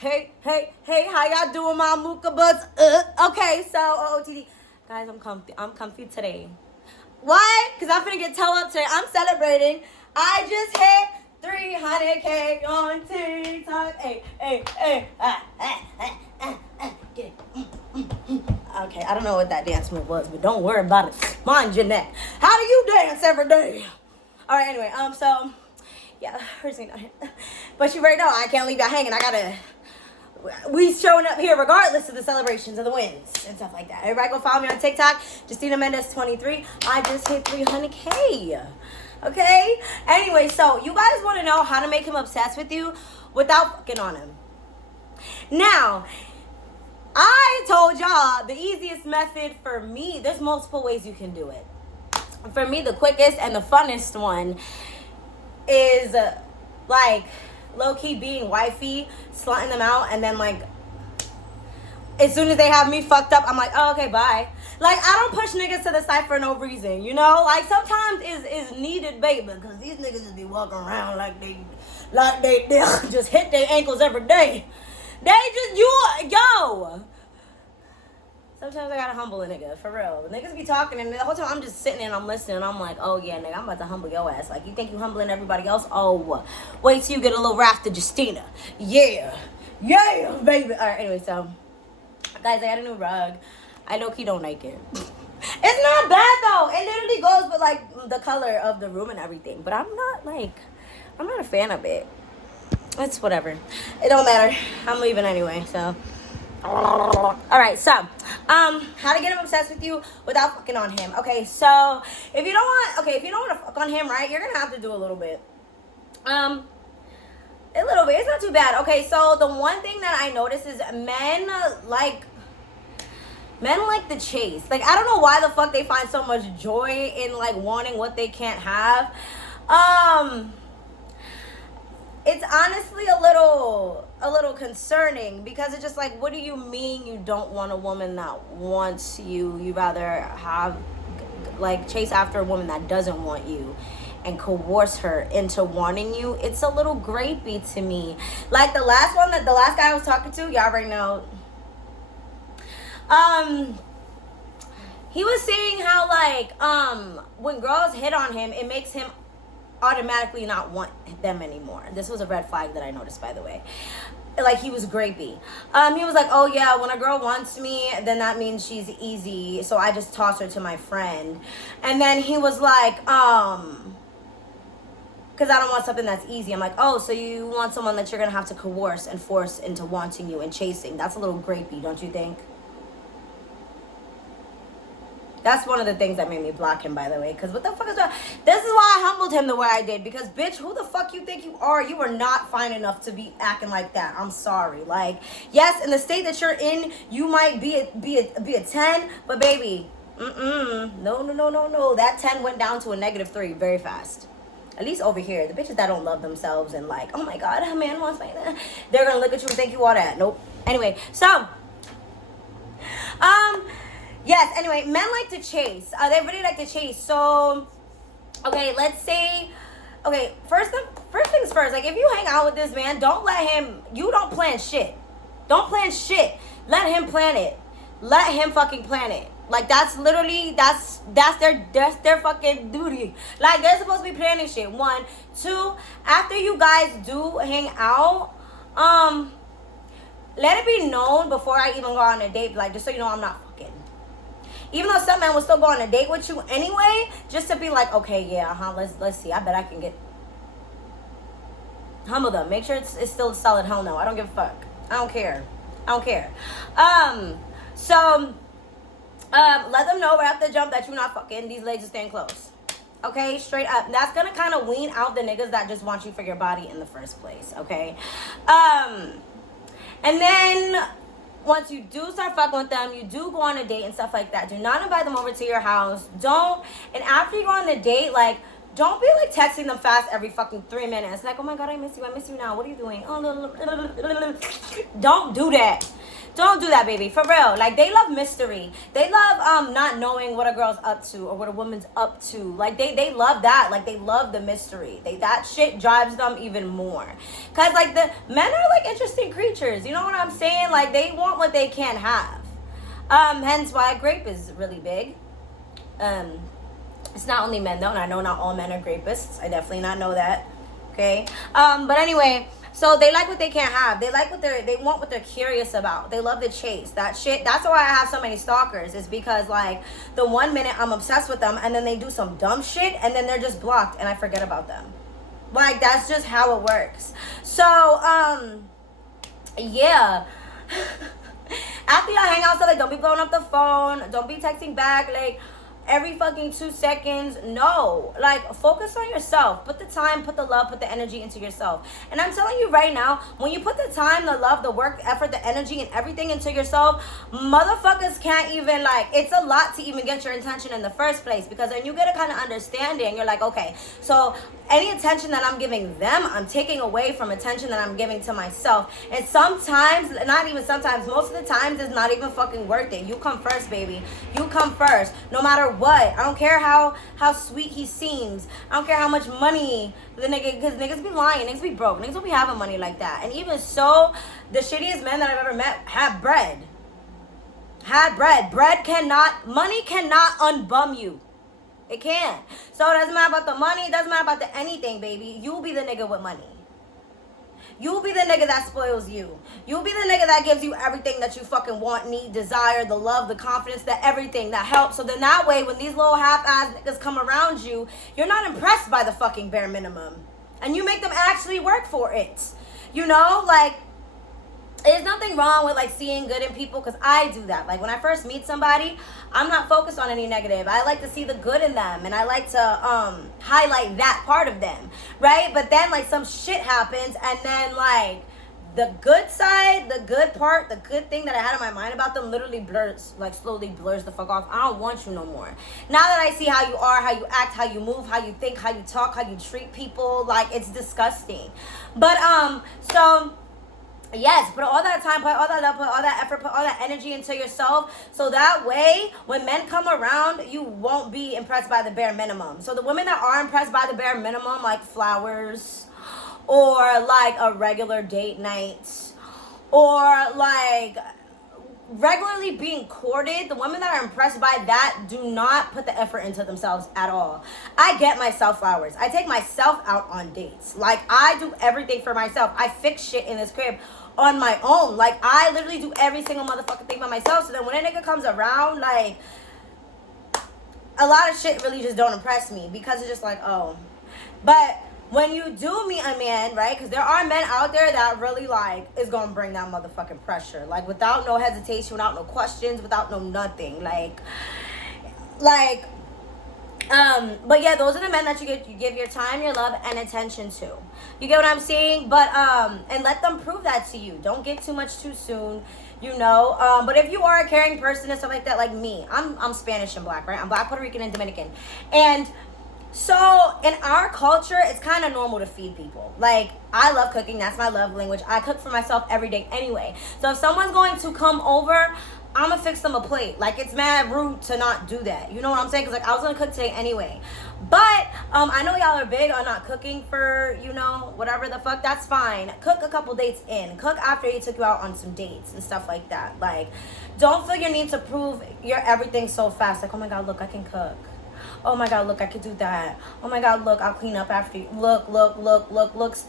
Hey, how y'all doing, my mooka butts? Okay, so OOTD. Guys, I'm comfy. I'm comfy today. Why? Because I'm finna get toe up today. I'm celebrating. I just hit 300K on TikTok. Get it. Okay, I don't know what that dance move was, but don't worry about it. Mind your neck. How do you dance every day? All right, anyway, so, yeah, her not here. But you already know, I can't leave y'all hanging. We showing up here regardless of the celebrations of the wins and stuff like that. Everybody go follow me on TikTok, Justina Mendez 23. I just hit 300K. Okay? Anyway, so you guys want to know how to make him obsessed with you without fucking on him. Now, I told y'all the easiest method for me, there's multiple ways you can do it. For me, the quickest and the funnest one is like low-key being wifey, slutting them out, and then like as soon as they have me fucked up, I'm like, oh, okay, bye. Like, I don't push niggas to the side for no reason, you know? Like, sometimes is needed, baby, because these niggas just be walking around like they just hit their ankles every day. Yo. Sometimes I gotta humble a nigga, for real. Niggas be talking, and the whole time I'm just sitting and I'm listening, and I'm like, oh yeah, nigga, I'm about to humble your ass. Like, you think you humbling everybody else? Oh, wait till you get a little wrath to Justina. Yeah, baby. All right, anyway, so, guys, I got a new rug. I low-key don't like it. It's not bad, though. It literally goes with, like, the color of the room and everything. But I'm not a fan of it. It's whatever. It don't matter. I'm leaving anyway, so. All right, so how to get him obsessed with you without fucking on him. Okay, so if you don't want to fuck on him, right, you're gonna have to do a little bit. It's not too bad. Okay, so the one thing that I notice is men like the chase. Like, I don't know why the fuck they find so much joy in like wanting what they can't have. It's honestly a little concerning, because it's just like, what do you mean you don't want a woman that wants you? You rather have, like, chase after a woman that doesn't want you and coerce her into wanting you. It's a little grapey to me. Like the last guy I was talking to, y'all already know. He was saying how, like, when girls hit on him, it makes him automatically not want them anymore. This was a red flag that I noticed, by the way. Like, he was grapey. He was like, oh yeah, when a girl wants me, then that means she's easy, so I just toss her to my friend. And then he was like, because I don't want something that's easy. I'm like, oh, so you want someone that you're gonna have to coerce and force into wanting you and chasing. That's a little grapey, don't you think? That's one of the things that made me block him, by the way. Because what the fuck is that? This is why I humbled him the way I did. Because, bitch, who the fuck you think you are? You are not fine enough to be acting like that. I'm sorry. Like, yes, in the state that you're in, you might be a 10. But, baby, no. That 10 went down to a -3 very fast. At least over here. The bitches that don't love themselves and like, oh, my God, a man wants me. They're going to look at you and think you all that. Nope. Anyway, so, yes, anyway, men like to chase. They really like to chase. So, okay, let's say, okay, first things first. Like, if you hang out with this man, you don't plan shit. Don't plan shit. Let him plan it. Let him fucking plan it. Like, that's literally, that's their fucking duty. Like, they're supposed to be planning shit. 1, 2, after you guys do hang out, let it be known before I even go on a date, like, just so you know I'm not fucking. Even though some men will still go on a date with you anyway, just to be like, okay, yeah, let's see. I bet I can get. Humble them. Make sure it's still solid. Hell no. I don't give a fuck. I don't care. So, let them know right off the jump that you're not fucking. These legs are staying close. Okay, straight up. That's gonna kind of wean out the niggas that just want you for your body in the first place. Okay, and then. Once you do start fucking with them, you do go on a date and stuff like that. Do not invite them over to your house. And after you go on the date, like, Don't be like texting them fast every fucking 3 minutes. Like, oh my god, I miss you now. What are you doing? Oh, don't do that. Don't do that, baby. For real. Like, they love mystery. They love not knowing what a girl's up to or what a woman's up to. Like, they love that. Like, they love the mystery. That shit drives them even more. Cause like the men are like interesting creatures. You know what I'm saying? Like, they want what they can't have. Hence why grape is really big. It's not only men though, and I know not all men are grapists. I definitely not know that. Okay. But anyway, so they like what they can't have. They like they want what they're curious about. They love the chase. That shit. That's why I have so many stalkers. Is because like the 1 minute I'm obsessed with them, and then they do some dumb shit, and then they're just blocked, and I forget about them. Like, that's just how it works. So yeah. After y'all hang out, so like, don't be blowing up the phone. Don't be texting back like every fucking 2 seconds. No, like, focus on yourself. Put the time, put the love, put the energy into yourself. And I'm telling you right now, when you put the time, the love, the work, the effort, the energy, and everything into yourself, motherfuckers can't even, like, it's a lot to even get your attention in the first place. Because then you get a kind of understanding. You're like, okay, so any attention that I'm giving them, I'm taking away from attention that I'm giving to myself. And sometimes, not even sometimes, most of the times, it's not even fucking worth it. You come first, baby. You come first. No matter what. I don't care how sweet he seems. I don't care how much money the nigga, because niggas be lying. Niggas be broke. Niggas don't be having money like that. And even so, the shittiest men that I've ever met have bread. Had bread. Money cannot unbum you. It can't. So it doesn't matter about the money. It doesn't matter about the anything, baby. You'll be the nigga with money. You'll be the nigga that spoils you. You'll be the nigga that gives you everything that you fucking want, need, desire, the love, the confidence, the everything that helps. So then that way, when these little half-ass niggas come around you, you're not impressed by the fucking bare minimum. And you make them actually work for it. You know, like, there's nothing wrong with like seeing good in people, because I do that. Like when I first meet somebody, I'm not focused on any negative. I like to see the good in them, and I like to highlight that part of them, right? But then like some shit happens, and then like the good side, the good part, the good thing that I had in my mind about them literally blurs, like slowly blurs the fuck off. I don't want you no more. Now that I see how you are, how you act, how you move, how you think, how you talk, how you treat people, like it's disgusting. But so yes, put all that time, put all that love, put all that effort, put all that energy into yourself. So that way, when men come around, you won't be impressed by the bare minimum. So the women that are impressed by the bare minimum, like flowers, or like a regular date night, or like regularly being courted, the women that are impressed by that do not put the effort into themselves at all. I get myself flowers. I take myself out on dates. Like, I do everything for myself. I fix shit in this crib on my own. Like, I literally do every single motherfucking thing by myself. So then when a nigga comes around, like, a lot of shit really just don't impress me, because it's just like, oh. But when you do meet a man, right, because there are men out there that really, like, is going to bring down motherfucking pressure. Like, without no hesitation, without no questions, without no nothing. Like, but yeah, those are the men that you give your time, your love, and attention to. You get what I'm saying? But, and let them prove that to you. Don't give too much too soon, you know? But if you are a caring person and stuff like that, like me, I'm Spanish and black, right? I'm black, Puerto Rican, and Dominican. And so in our culture, it's kind of normal to feed people. Like, I love cooking. That's my love language. I cook for myself every day anyway. So if someone's going to come over, I'm going to fix them a plate. Like, it's mad rude to not do that. You know what I'm saying? Because, like, I was going to cook today anyway. But I know y'all are big on not cooking for, you know, whatever the fuck. That's fine. Cook a couple dates in. Cook after he took you out on some dates and stuff like that. Like, don't feel your need to prove your everything so fast. Like, oh, my God, look, I can cook. Oh my God, look, I could do that. Oh my God, look, I'll clean up after you. Look.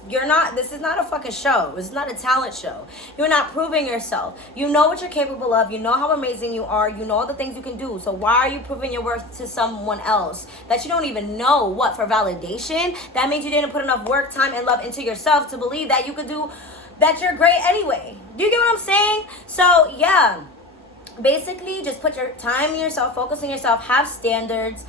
You're not, this is not a fucking show. This is not a talent show. You're not proving yourself. You know what you're capable of. You know how amazing you are. You know all the things you can do. So why are you proving your worth to someone else that you don't even know? What, for validation? That means you didn't put enough work, time, and love into yourself to believe that you could do, that you're great anyway. Do you get what I'm saying? So yeah, basically just put your time in yourself, focus on yourself, have standards.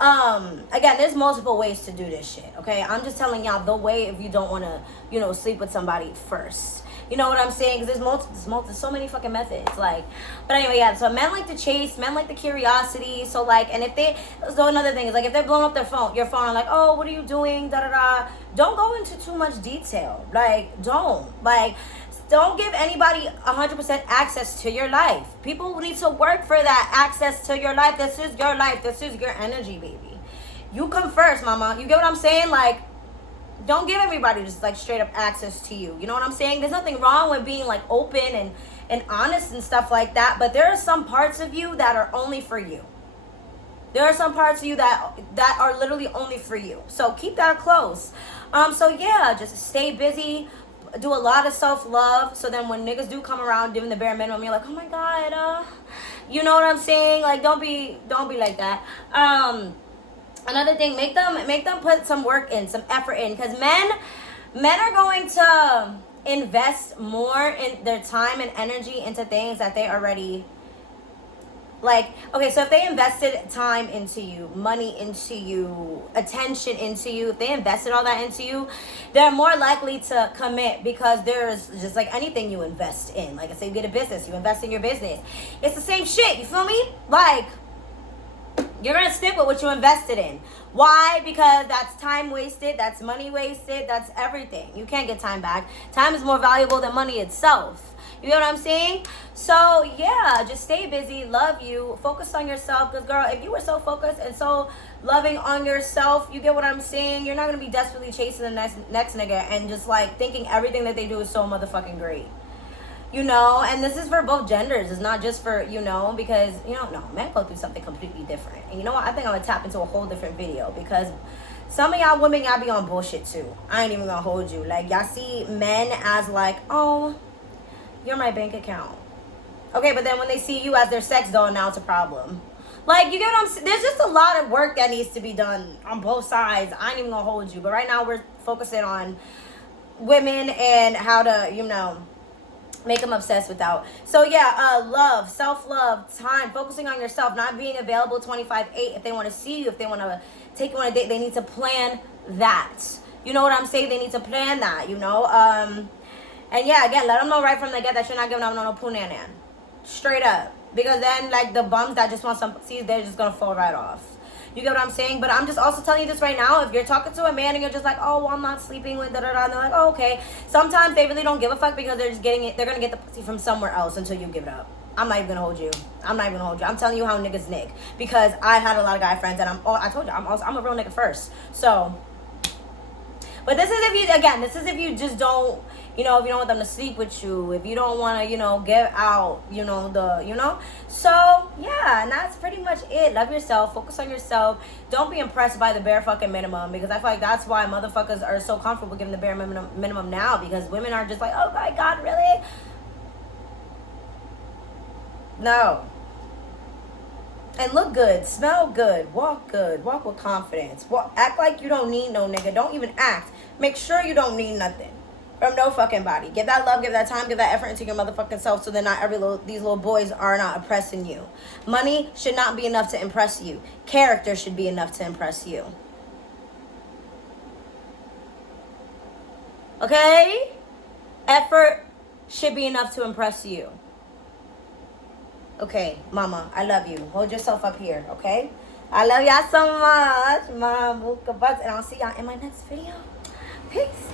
Again, there's multiple ways to do this shit, okay? I'm just telling y'all the way if you don't want to, you know, sleep with somebody first. You know what I'm saying? Because there's so many fucking methods. Like, but anyway, yeah. So men like to chase, men like the curiosity. So like, and if they, so another thing is like, if they're blowing up your phone, and like, oh, what are you doing? Da da da. Don't go into too much detail. Like, don't give anybody 100% access to your life. People need to work for that access to your life. This is your life. This is your energy, baby. You come first, mama. You get what I'm saying? Like, don't give everybody just like straight up access to you. You know what I'm saying? There's nothing wrong with being like open and honest and stuff like that. But there are some parts of you that are only for you. There are some parts of you that are literally only for you. So keep that close. So yeah, just stay busy. Do a lot of self-love, so then when niggas do come around doing the bare minimum, you're like, oh my god, you know what I'm saying? Like, don't be like that. Another thing, make them put some work in, some effort in, because men are going to invest more in their time and energy into things that they already like. Okay, so if they invested time into you, money into you, attention into you, if they invested all that into you, they're more likely to commit, because there's just like anything you invest in. Like I say, you get a business, you invest in your business. It's the same shit, you feel me? Like, you're gonna stick with what you invested in. Why? Because that's time wasted, that's money wasted, that's everything. You can't get time back. Time is more valuable than money itself. You know what I'm saying? So yeah, just stay busy, love you, focus on yourself. Because girl, if you were so focused and so loving on yourself, you get what I'm saying? You're not gonna be desperately chasing the next nigga and just like thinking everything that they do is so motherfucking great. You know, and this is for both genders. It's not just for, you know, because, you know, no, men go through something completely different. And you know what? I think I'm gonna tap into a whole different video, because some of y'all women, y'all be on bullshit too. I ain't even gonna hold you. Like, y'all see men as like, oh, you're my bank account. Okay, but then when they see you as their sex doll, now it's a problem. Like, you get what I'm saying? There's just a lot of work that needs to be done on both sides. I ain't even gonna hold you. But right now we're focusing on women and how to, you know, make them obsessed without. So yeah, love, self-love, time, focusing on yourself, not being available 25/8. If they want to see you, if they want to take you on a date, they need to plan that. You know what I'm saying? They need to plan that, you know? And yeah, again, let them know right from the get that you're not giving them no poo-nan-nan. Straight up. Because then, like, the bums that just want some pussies, they're just going to fall right off. You get what I'm saying? But I'm just also telling you this right now. If you're talking to a man and you're just like, oh, well, I'm not sleeping with da-da-da, and they're like, oh, okay. Sometimes they really don't give a fuck, because they're just getting it. They're going to get the pussy from somewhere else until you give it up. I'm not even going to hold you. I'm not even going to hold you. I'm telling you how niggas nick. Because I had a lot of guy friends, and I told you, I'm a real nigga first. So, but this is if you just don't, you know, if you don't want them to sleep with you, if you don't want to, you know, give out, you know, So, yeah, and that's pretty much it. Love yourself. Focus on yourself. Don't be impressed by the bare fucking minimum, because I feel like that's why motherfuckers are so comfortable giving the bare minimum now, because women are just like, oh, my God, really? No. And look good, smell good, walk with confidence. Act like you don't need no nigga. Don't even act. Make sure you don't need nothing from no fucking body. Give that love, give that time, give that effort into your motherfucking self, so that not these little boys are not oppressing you. Money should not be enough to impress you. Character should be enough to impress you. Okay? Effort should be enough to impress you. Okay, mama, I love you. Hold yourself up here, okay? I love y'all so much. Mom, and I'll see y'all in my next video. Peace.